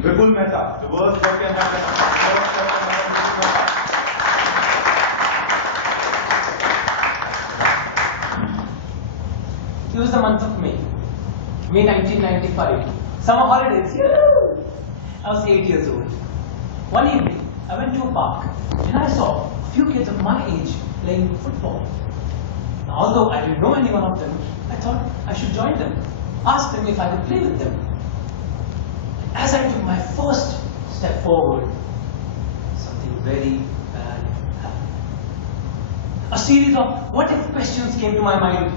Vipul Mehta, the world's best It was the month of May 1995. Summer holidays. I was 8 years old. One evening, I went to a park and I saw a few kids of my age playing football. Now, although I didn't know any one of them, I thought I should join them, ask them if I could play with them. As I took my first step forward, something very bad happened. A series of what-if questions came to my mind.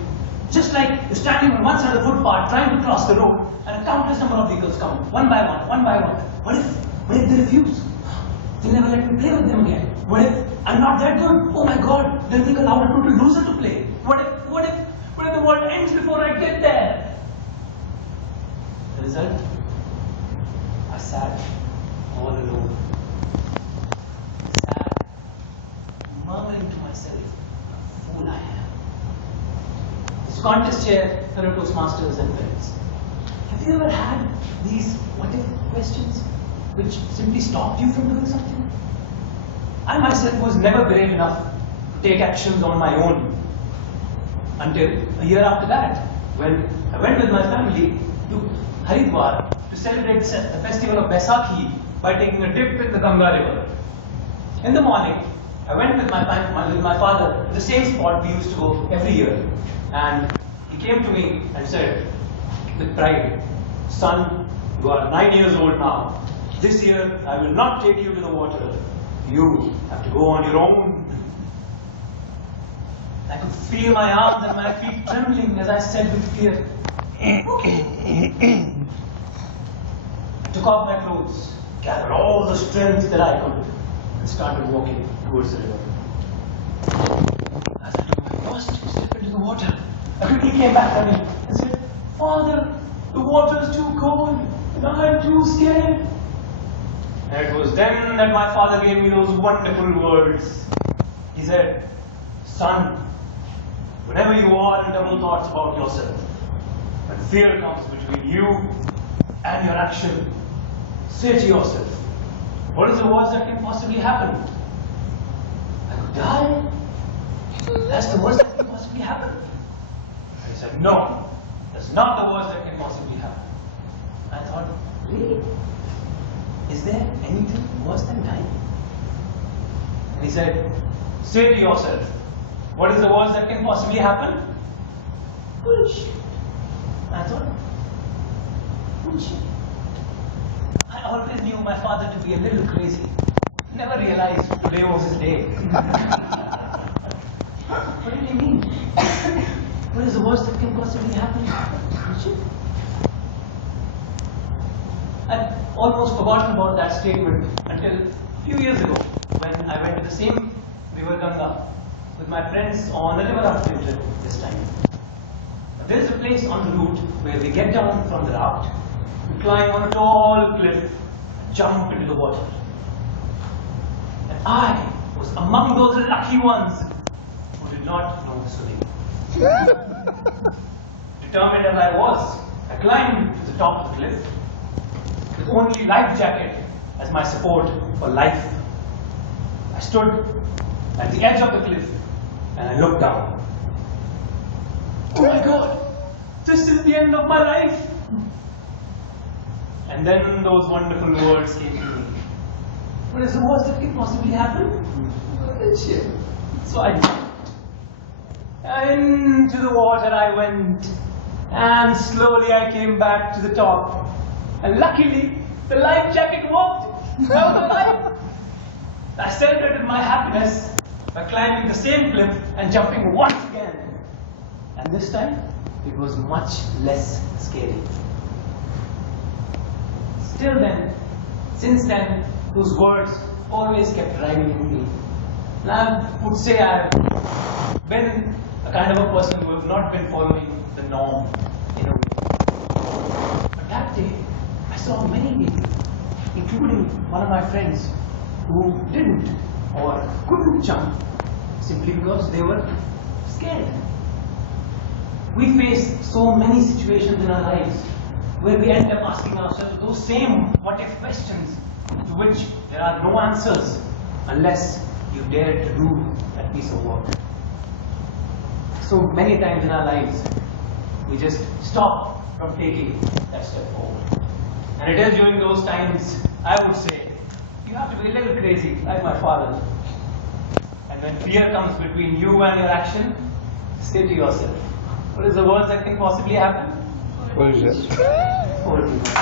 Just like you're standing on one side of the footpath trying to cross the road and a countless number of vehicles come, one by one, one by one. What if they refuse? They'll never let me play with them again. What if I'm not that good? Oh my God, they'll think allowed a total loser to play. What if the world ends before I get there? The result? I sat all alone. Sad, murmuring to myself, what a fool I am. This contest chair, fellow Toastmasters and friends. Have you ever had these what-if questions which simply stopped you from doing something? I myself was never brave enough to take actions on my own until a year after that, when I went with my family to Haridwar to celebrate the festival of Baisakhi by taking a dip in the Ganga river. In the morning, I went with my father to the same spot we used to go every year. And he came to me and said, with pride, "Son, you are 9 years old now. This year, I will not take you to the water. You have to go on your own." I could feel my arms and my feet trembling as I said with fear, "Okay." I took off my clothes, gathered all the strength that I could, and started walking towards the river. As I took my first step into the water, I quickly came back running and said, "Father, the water is too cold and I'm too scared." And it was then that my father gave me those wonderful words. He said, "Son, whenever you are in double thoughts about yourself, when fear comes between you and your action, say to yourself, what is the worst that can possibly happen? I could die? That's the worst that can possibly happen?" I said, "No, that's not the worst that can possibly happen." I thought, really? Is there anything worse than dying? And he said, "Say to yourself, what is the worst that can possibly happen?" Bullshit. I thought, bullshit. I always knew my father to be a little crazy. Never realized today was his day. What did he mean? What is the worst that can possibly happen? Bullshit. I'd almost forgotten about that statement until a few years ago when I went to the same river Ganga with my friends on a river rafting trip this time. There is a place on the route where we get down from the raft, we climb on a tall cliff, jump into the water. And I was among those lucky ones who did not know swimming. Determined as I was, I climbed to the top of the cliff with only life jacket as my support for life. I stood at the edge of the cliff and I looked down. Oh my God, this is the end of my life. And then those wonderful words came to me. What is the worst that can possibly happen? Shit. So I jumped. Into the water I went, and slowly I came back to the top. And luckily, the life jacket worked. I was alive. I celebrated my happiness by climbing the same cliff and jumping once again. And this time, it was much less scary. Still then, since then, those words always kept rhyming in me. And I would say I've been a kind of a person who have not been following the norm in a way. But that day, I saw many people, including one of my friends, who didn't or couldn't jump simply because they were scared. We face so many situations in our lives where we end up asking ourselves those same what if questions to which there are no answers unless you dare to do that piece of work. So many times in our lives, we just stop from taking that step forward. And it is during those times, I would say, you have to be a little crazy, like my father. And when fear comes between you and your action, say to yourself, what is the worst that can possibly happen? What is it?